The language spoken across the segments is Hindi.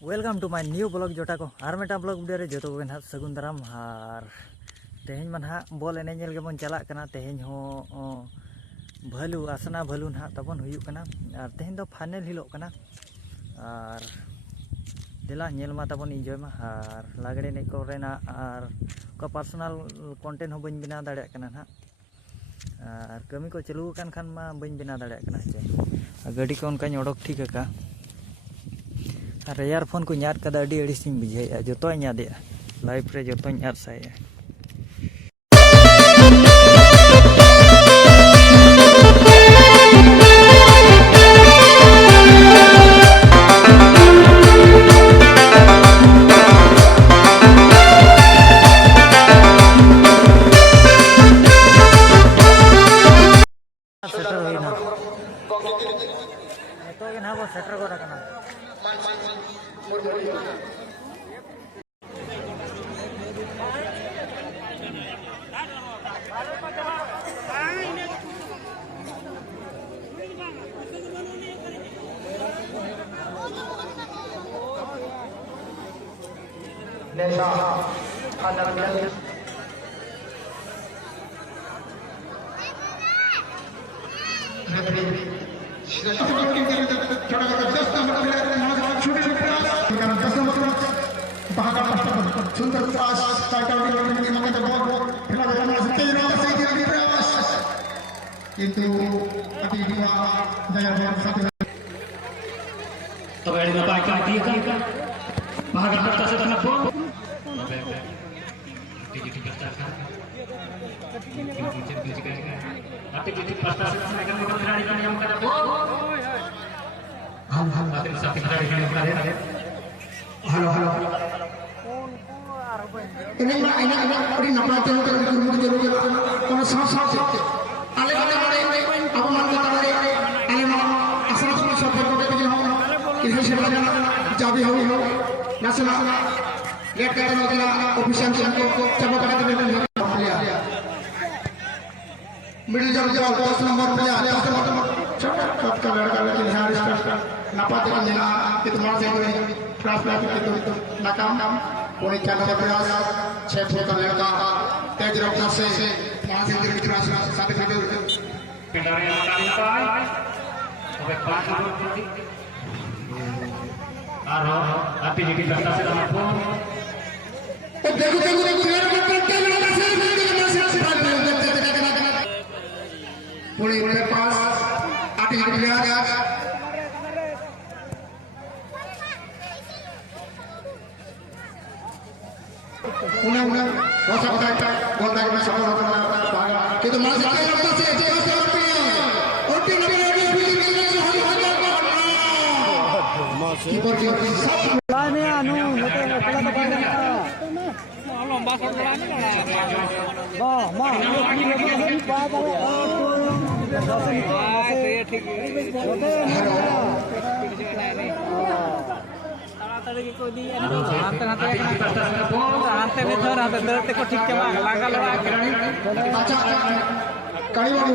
welcome to my new blog जोटा को और मेटा ब्लॉग वीडियो रे जो ना सगुन दाराम और तेहें मन हाँ बॉल एनेल गेबन चलाक कना तेहें हो भालू आसना भालू ना तबन हुयुक कना और तेहें दो फाइनल हिलो कना और दिला नेल मा तबन एंजॉय मा और लागड़े ने को रेना और को पर्सनल कंटेंट हो बन बना दाड़े कना ना और कमी को चालू कान खान मा बन बना दाड़े कना चे गाड़ी को उनका ओडक ठीक का रेयर फोन को याद कदा अड़ी अड़ीसिंग बुझे जो याद लाइफ रे जो याद साया सेटर होइना तो के ना वो सेटर को रखना itu tapi dua daya satu तो गाड़ी में बाइक आती है बाहर करता से तक फोन टिकट करता है आते टिकट करता से लेकर खिलाड़ी का नियम कर वो हम आते साथ खिलाड़ी का नियम कर hello ini napa tuh kalau jauh kalau sama ale apa mana ale asal sampai ini sebenarnya jadi ho nasional lihat kata negara ofisial को coba kata dengan middle jauh 10 nomor player 10 nomor cepat का लड़का लेकिन हारिस का नपा देखने ना itu मार जाएगा क्लास itu नाकाम पुणे चल के प्रयास 6 फुट का लड़का तेज रफ्तार से मानसिक की क्रॉस साथ खड़े खिलाड़ी मकान पाए अब 5 नंबर आरो आती जी की करता से तक फोन देखो पुणे पास आती जी प्रयास una cosa guarda come si può che domani si लाने आनु नते एकला तो बाने लंबा शॉट लगाने वाह मां ये पा जावे ये ठीक ताड़ाताड़ी को दी हाथे में धर हाथे दरते को ठीक चला लागा लड़ा अच्छा कई बार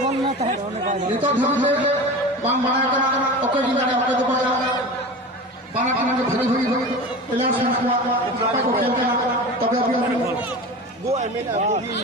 बोल ना तो ये तो धर से बांग बना कर ओके जी जाने ओके तो बना बाना की मुझे भरी हुई प्लेयर्स में को खेलते हैं तब अभी वो